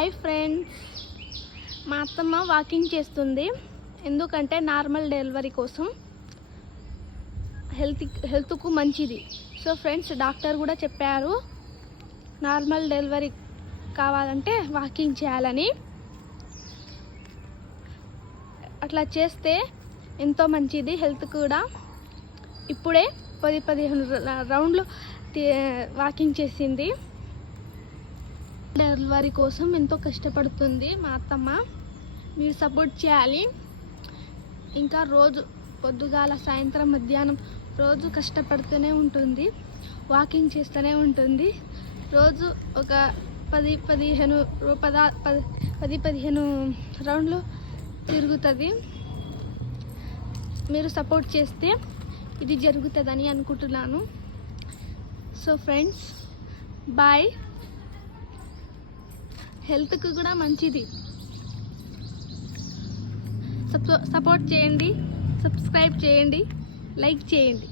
Hi friends, మా అత్తమ్మ walking చేస్తుంది. ఎందుకంటే నార్మల్ డెలివరీ కోసం హెల్త్కు మంచిది. సో ఫ్రెండ్స్, డాక్టర్ కూడా చెప్పారు నార్మల్ డెలివరీ కావాలంటే వాకింగ్ చేయాలని. అట్లా చేస్తే ఎంతో మంచిది హెల్త్ కూడా. ఇప్పుడే 10-15 రౌండ్లు వాకింగ్ చేసింది. డెలివరీ కోసం ఎంతో కష్టపడుతుంది మా అత్తమ్మ. మీరు సపోర్ట్ చేయాలి. ఇంకా రోజు పొద్దుగాల, సాయంత్రం, మధ్యాహ్నం రోజు కష్టపడుతూనే ఉంటుంది, వాకింగ్ చేస్తూనే ఉంటుంది. రోజు ఒక 10-15 రౌండ్లు తిరుగుతుంది. మీరు సపోర్ట్ చేస్తే ఇది జరుగుతుందని అనుకుంటున్నాను. So friends, bye. హెల్త్కి కూడా మంచిది. సపోర్ట్ చేయండి, సబ్స్క్రైబ్ చేయండి, లైక్ చేయండి.